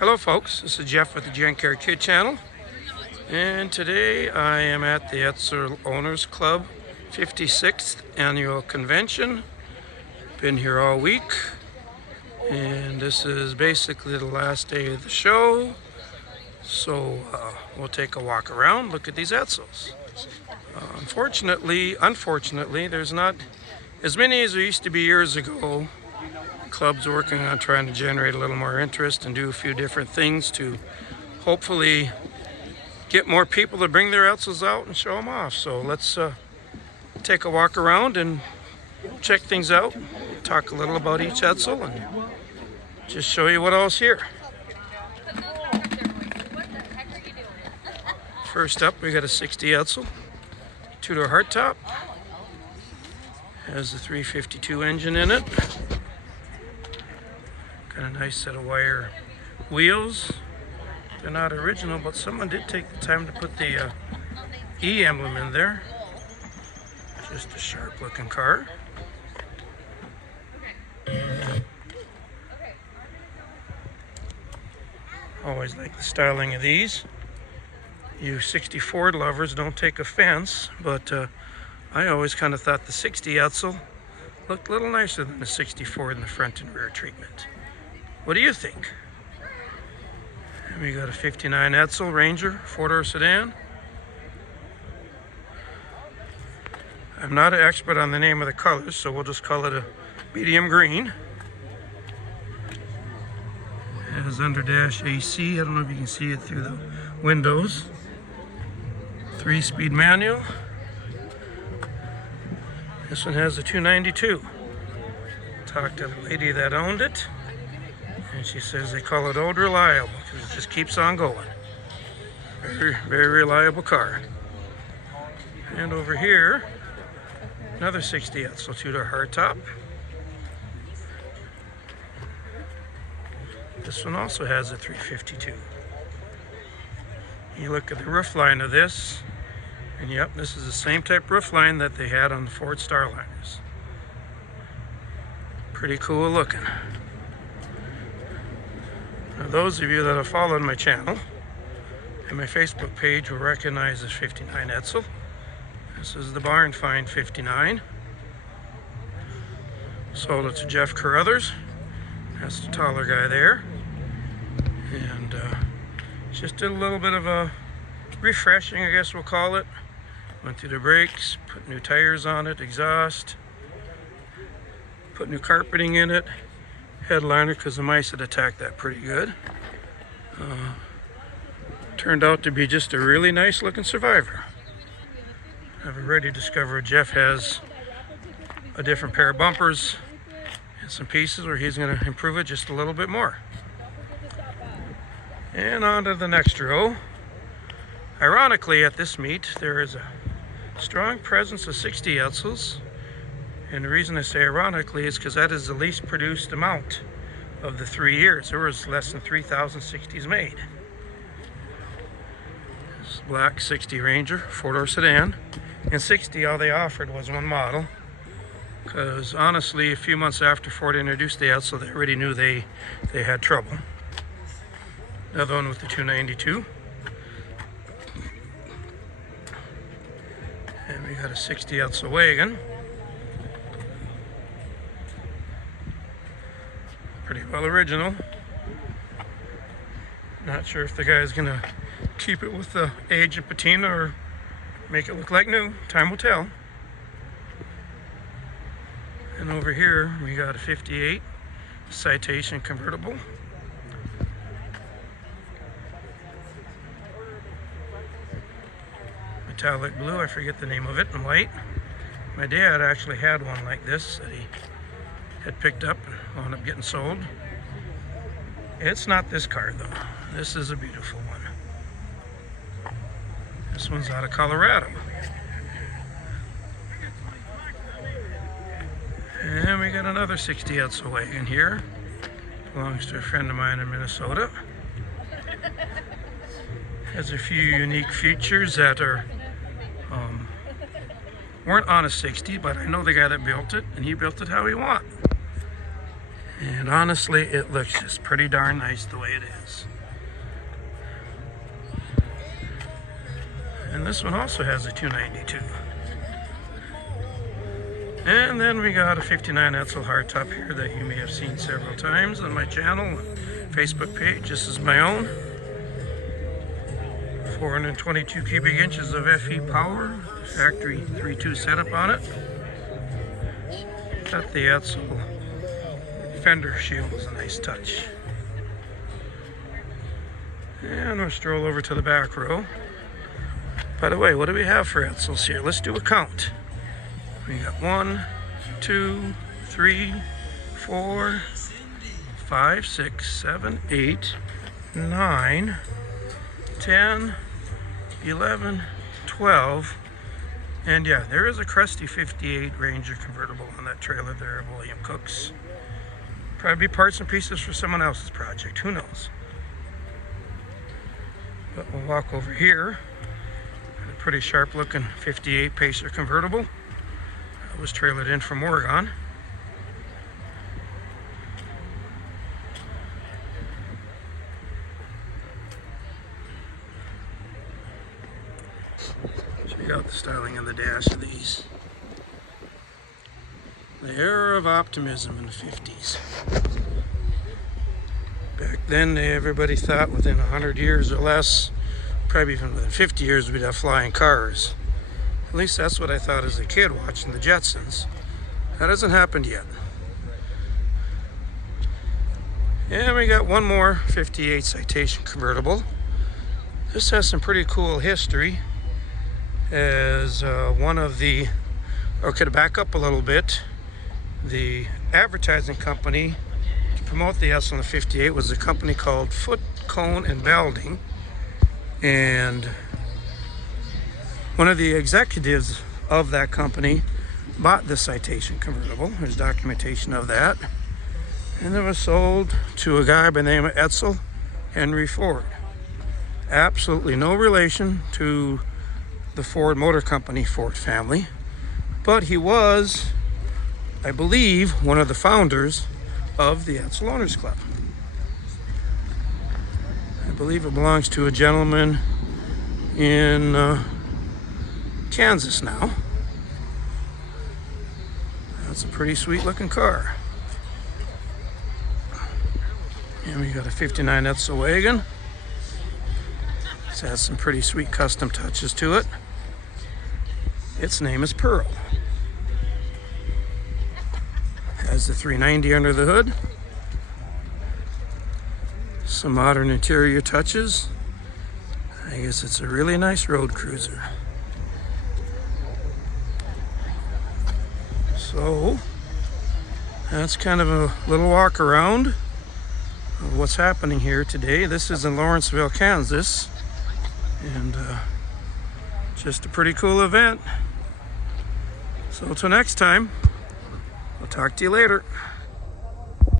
Hello folks, this is Jeff with the Gen Care Kid channel, and today I am at the Edsel Owners Club 56th annual convention. Been here all week, and this is basically the last day of the show, so we'll take a walk around, look at these Edsels. Unfortunately, there's not as many as there used to be years ago. Club's working on trying to generate a little more interest and do a few different things to hopefully get more people to bring their Edsels out and show them off. So let's take a walk around and check things out, talk a little about each Edsel, and just show you what all's here. First up, we got a 60 Edsel, 2-door hardtop. Has the 352 engine in it. Got a nice set of wire wheels. They're not original, but someone did take the time to put the E emblem in there. Just a sharp looking car. Always like the styling of these. You 60 Ford lovers don't take offense, but I always kind of thought the 60 Edsel looked a little nicer than the 60 Ford in the front and rear treatment. What do you think? And we got a 59 Edsel Ranger 4-door sedan. I'm not an expert on the name of the colors, so we'll just call it a medium green. It has under dash AC. I don't know if you can see it through the windows. 3-speed manual. This one has a 292. Talked to the lady that owned it, and she says they call it old reliable because it just keeps on going. Very, very reliable car. And over here, another 60 Edsel 2-door hardtop. This one also has a 352. You look at the roof line of this, and yep, this is the same type roof line that they had on the Ford Starliners. Pretty cool looking. Now, those of you that have followed my channel and my Facebook page will recognize this 59 Edsel. This is the Barn Find 59. Sold it to Jeff Carruthers. That's the taller guy there. And just did a little bit of a refreshing, I guess we'll call it. Went through the brakes, put new tires on it, exhaust, put new carpeting in it, headliner because the mice had attacked that pretty good. Turned out to be just a really nice looking Survivor. I've already discovered Jeff has a different pair of bumpers and some pieces where he's going to improve it just a little bit more. And on to the next row. Ironically, at this meet, there is a strong presence of 60 Edsels. And the reason I say ironically is because that is the least produced amount of the 3 years. There was less than 3,000 60s made. This is black 60 Ranger, 4-door sedan. And 60, all they offered was one model. Because honestly, a few months after Ford introduced the Edsel, they already knew they had trouble. Another one with the 292. And we got a 60 Edsel wagon. Pretty well original. Not sure if the guy's gonna keep it with the age of patina or make it look like new. Time will tell. And over here we got a 58 Citation convertible. Metallic blue, I forget the name of it, and white. My dad actually had one like this that he had picked up and wound up getting sold. It's not this car though. This is a beautiful one. This one's out of Colorado. And we got another 60 Edsel wagon here. Belongs to a friend of mine in Minnesota. Has a few unique features that are weren't on a 60, but I know the guy that built it, and he built it how he wanted. And honestly, it looks just pretty darn nice the way it is. And this one also has a 292. And then we got a 59 Edsel hardtop here that you may have seen several times on my channel and Facebook page. This is my own. 422 cubic inches of FE power, factory 3.2 setup on it. Got the Edsel fender shield, is a nice touch. And we'll stroll over to the back row. By the way, what do we have for Edsels here? Let's do a count. We got 1, 2, 3, 4, 5, 6, 7, 8, 9, 10, 11, 12, and yeah, there is a crusty 58 Ranger convertible on that trailer there, William Cook's. Probably parts and pieces for someone else's project, who knows. But we'll walk over here. Got a pretty sharp looking 58 Pacer convertible. That was trailered in from Oregon. Check out the styling on the dash of these. The era of optimism in the 50s. Back then, everybody thought within 100 years or less, probably even within 50 years, we'd have flying cars. At least that's what I thought as a kid watching the Jetsons. That hasn't happened yet. And we got one more 58 Citation convertible. This has some pretty cool history. As one of the, okay, to back up a little bit, the advertising company to promote the Edsel in the 58 was a company called Foot, Cone, and Belding. And one of the executives of that company bought the Citation convertible. There's documentation of that. And it was sold to a guy by the name of Edsel Henry Ford. Absolutely no relation to the Ford Motor Company Ford family. But he was, I believe, one of the founders of the Edsel Owners Club. I believe it belongs to a gentleman in Kansas now. That's a pretty sweet looking car. And we got a 59 Edsel wagon. This has some pretty sweet custom touches to it. Its name is Pearl. Has the 390 under the hood. Some modern interior touches. I guess it's a really nice road cruiser. So that's kind of a little walk around of what's happening here today. This is in Lawrenceville, Kansas, and just a pretty cool event. So until next time, I'll talk to you later.